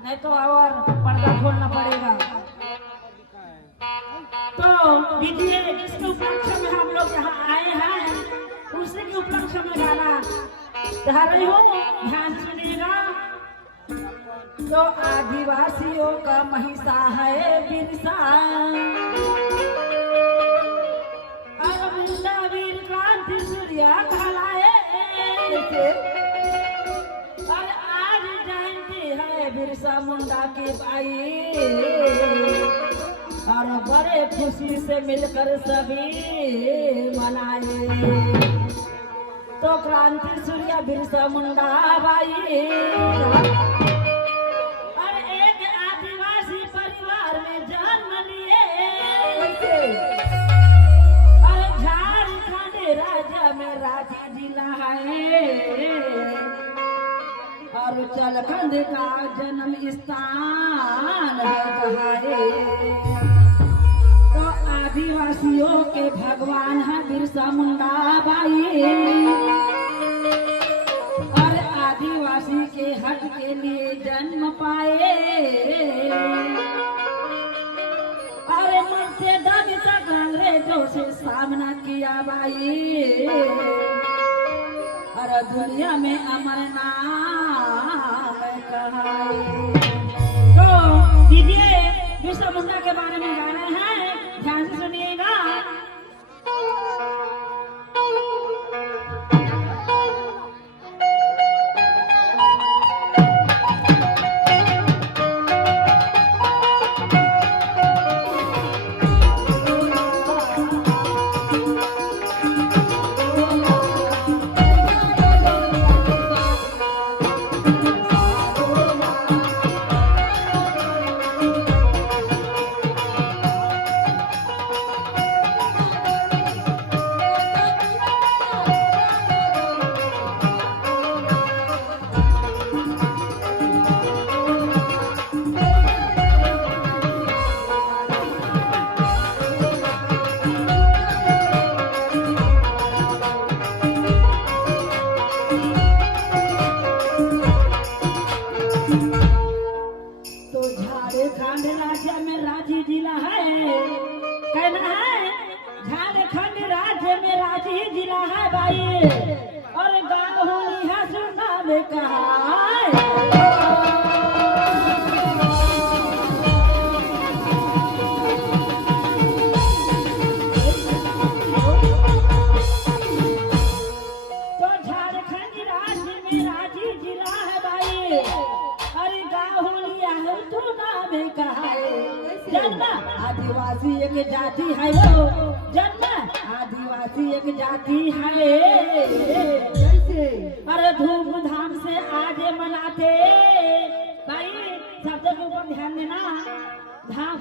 नहीं तो और पर्दा खोलना पड़ेगा। तो दीजिए जिसके उपलक्ष्य में हम लोग यहाँ आए हैं उसी के उपलक्ष्य में गाना गा रही हूँ, ध्यान सुनिएगा। तो आदिवासियों का महिषा है बिरसा, और मुंडा वीर क्रांति सूर्य कहलाए, और आज जयंती है बिरसा मुंडा की भाई, और बड़े खुशी से मिलकर सभी मनाए। तो क्रांति सूर्य बिरसा मुंडा भाई और एक आदिवासी परिवार में जन्म लिए, और झारखंड राज्य में रांची जिला है, और चलखंड का जन्म स्थान है। तो आदिवासियों के भगवान है बिरसा मुंडा भाई, और आदिवासी के हक के लिए जन्म पाए, और मरते दम तक अंग्रेजों से सामना किया भाई, और दुनिया में अमर नाम कहाए। तो दीजिए बिरसा मुंडा के बारे में गा रहे हैं, ध्यान से सुनिएगा। झारखंड राज्य में रांची जिला है, कहना है झारखंड राज्य में रांची जिला है भाई, और गाँव होली है सुना में कहा आदिवासी एक जाति है, वो जन्म आदिवासी एक जाति है, अरे धूमधाम से आज मनाते भाई, शब्द के ऊपर ध्यान देना,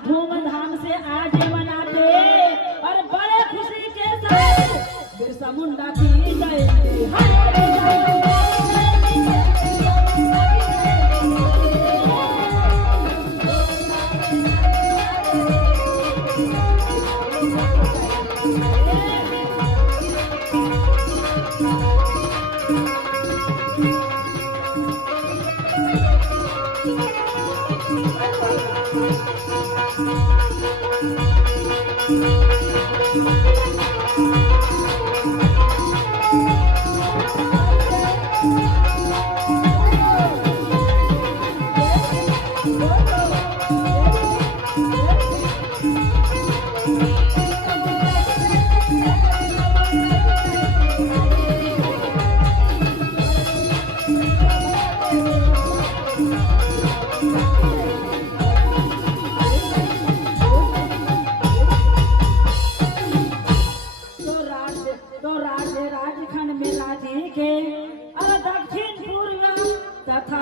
धूमधाम से आज मनाते, और बड़े खुशी के साथ बिरसा मुंडा की जयंती है। तथा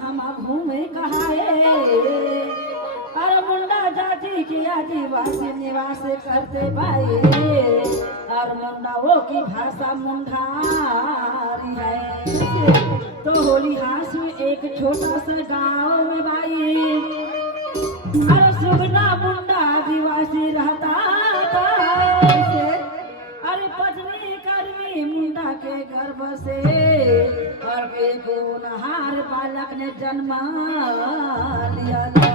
हम घूमे कहाए, अरे मुंडा जाति के आदिवासी निवास से करते भाई और मुंडाओं की भाषा मुंडारी है। तो होली हास में एक छोटा सा गांव में भाई और सुगना मुंडा आदिवासी रहता था। अरे पत्नी कर्मी मुंडा के गर्भ से और एक होनहार बालक ने जन्म लिया था।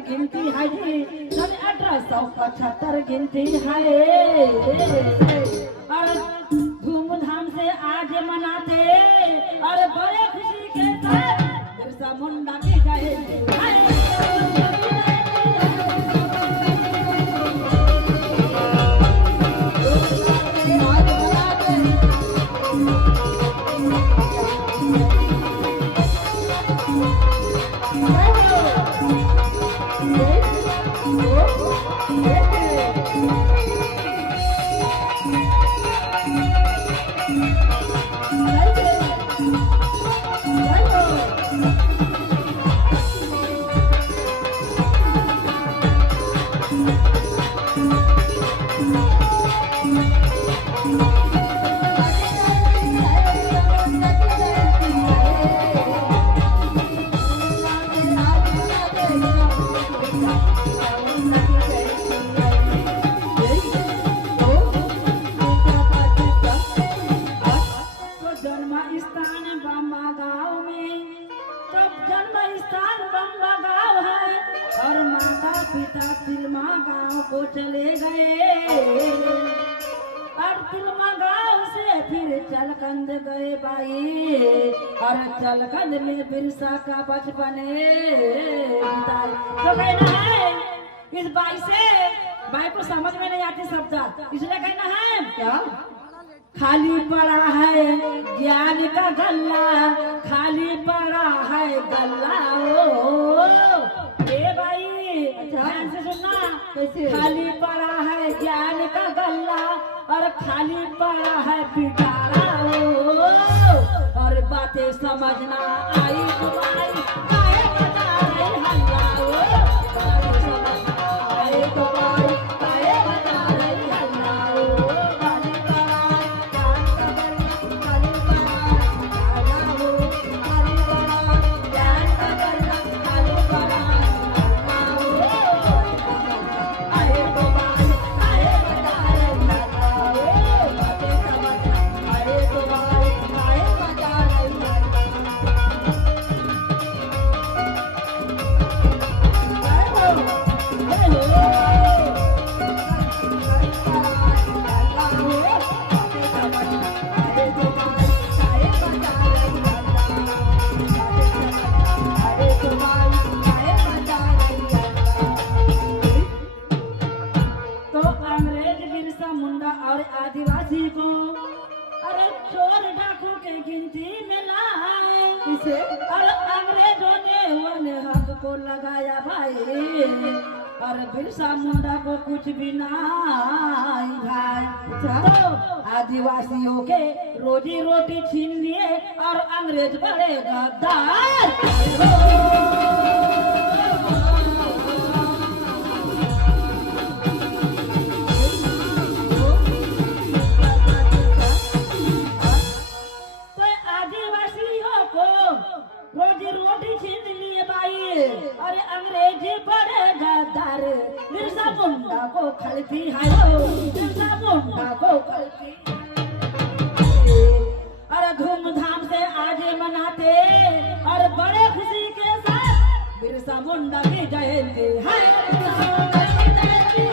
गिनती है जी 1875 गिनती है और धूमधाम से आज मनाते और बड़े खुशी के साथ बिरसा मुंडा की जय। पिता तिलमा गांव को चले गए और तिलमा गांव से फिर चलकंद गए भाई और चलकंद में बिरसा का बचपन बिताए। तो कहना है इस बाई से बाई को समझ में नहीं आती शब्द, इसलिए कहना है क्या खाली पड़ा है ज्ञान का गल्ला, खाली पड़ा है गल्ला ओ ए भाई ध्यान से सुनना। कैसे खाली पड़ा है ज्ञान का गल्ला और खाली पड़ा है पिटारा ओ और बातें समझना आई तुम्हारी काहे बता रही हल्ला ओ बातें समझना आई तुम्हारी काहे बता रही हल्ला ओ खाली पड़ा खाली पड़ा ओ खाली पड़ा ज्ञान का गल्ला खाली पड़ा आदिवासी को अरे चोर डाकू के गिनती में लाए इसे और अंग्रेजों ने वन हक को लगाया भाई और बिरसा मुंडा को कुछ भी नहीं भाई। तो आदिवासियों के रोजी रोटी छीन लिए और अंग्रेज बड़े गद्दार। रोजी रोटी छीन लिए भाई अरे अंग्रेजी बड़े गद्दार बिरसा मुंडा को खलती है बिरसा मुंडा को खलती अरे धूमधाम से आज मनाते और बड़े खुशी के साथ बिरसा मुंडा की जयंती है। बिरसा मुंडा की जयंती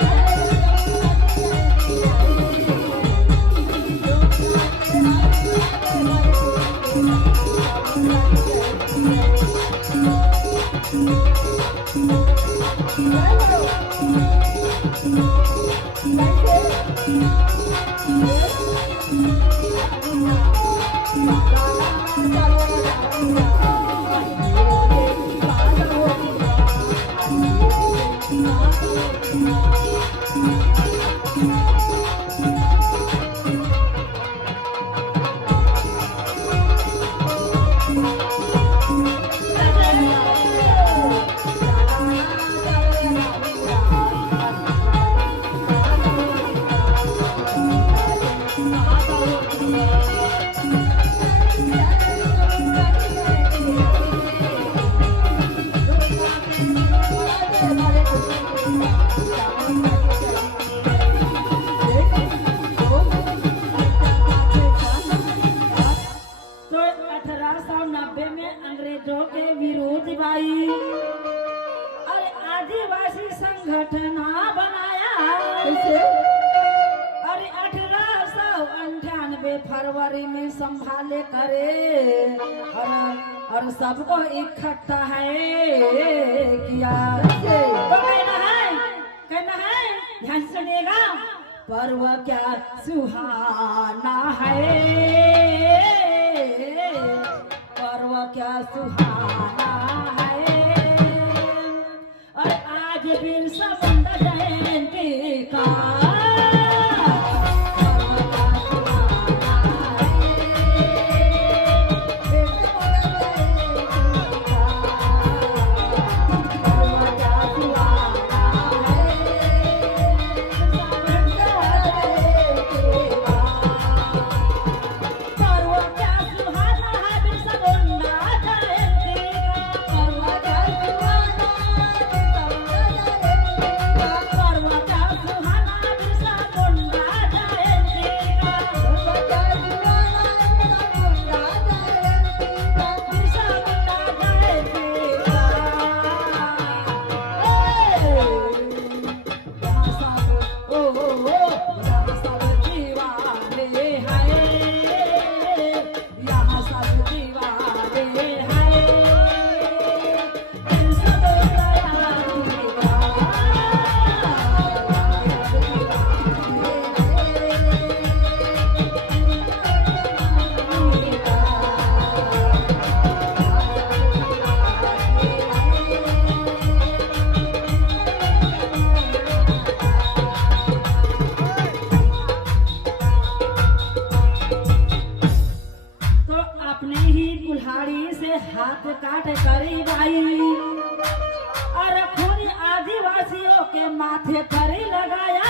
संगठना बनाया। अरे 1898 फरवरी में संभाले करे और सबको इकट्ठा है किया। तो कहना है ध्यान सुनिएगा। पर्व क्या सुहाना है, पर्व क्या सुहाना है। और आज बिरसा मुंडा जयंती का हाथ काट करी भाई और खूनी आदिवासियों के माथे करी लगाया।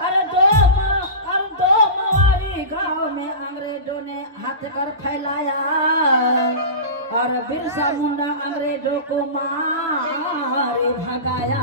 अरे दो मवारी गांव में अंग्रेजों ने हाथ कर फैलाया और बिरसा मुंडा अंग्रेजों को मारे भगाया।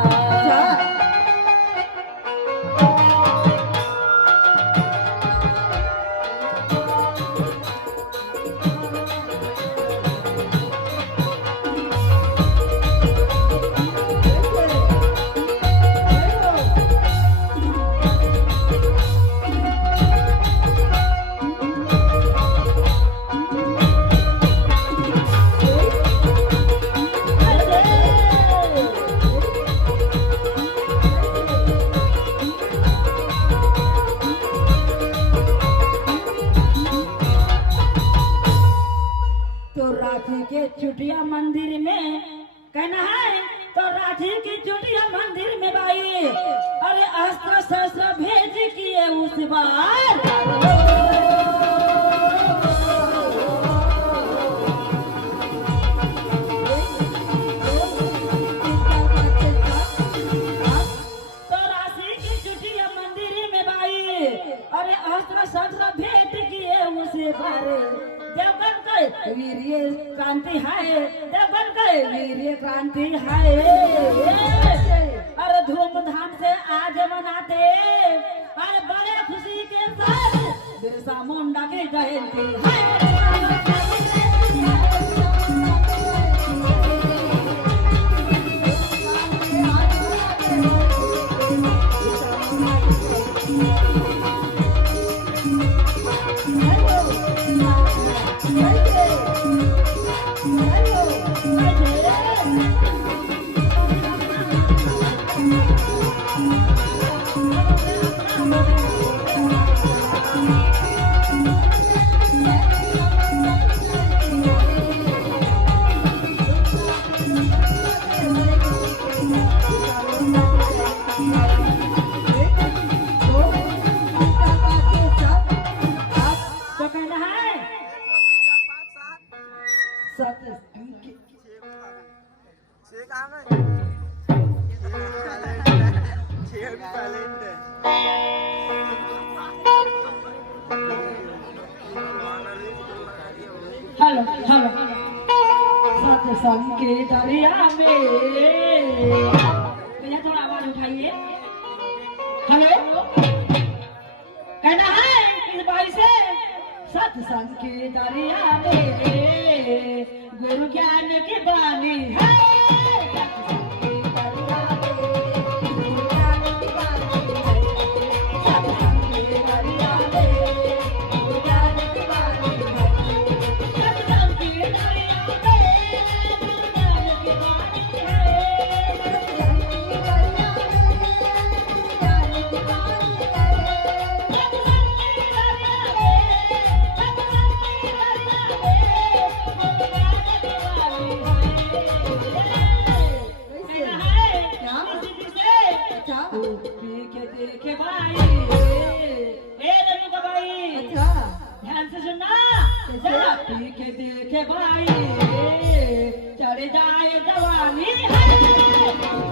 के चुटिया मंदिर में कहना है तो रांची की चुटिया मंदिर में भाई अरे अस्त्र शस्त्र भेज किए उस बार। तो रांची की चुटिया मंदिर में भाई अरे अस्त्र शस्त्र भेज किए उस बार। देवगन का वीर्य क्रांति है, देवगन का वीर्य क्रांति है। अरे धूमधाम से आज मनाते अरे बड़े खुशी के साथ बिरसा मुंडा की जयंती है। तो कहना है हेलो हेलो सत्संग के दरिया में भैया थोड़ा आवाज उठाइए। हेलो कहना है इस भाई से सत्संग के दरिया में गुरु ज्ञान की बानी है। देखे भाई ए रवि का भाई ध्यान से सुनना जरा देखे भाई चढ़ जाए जवानी है।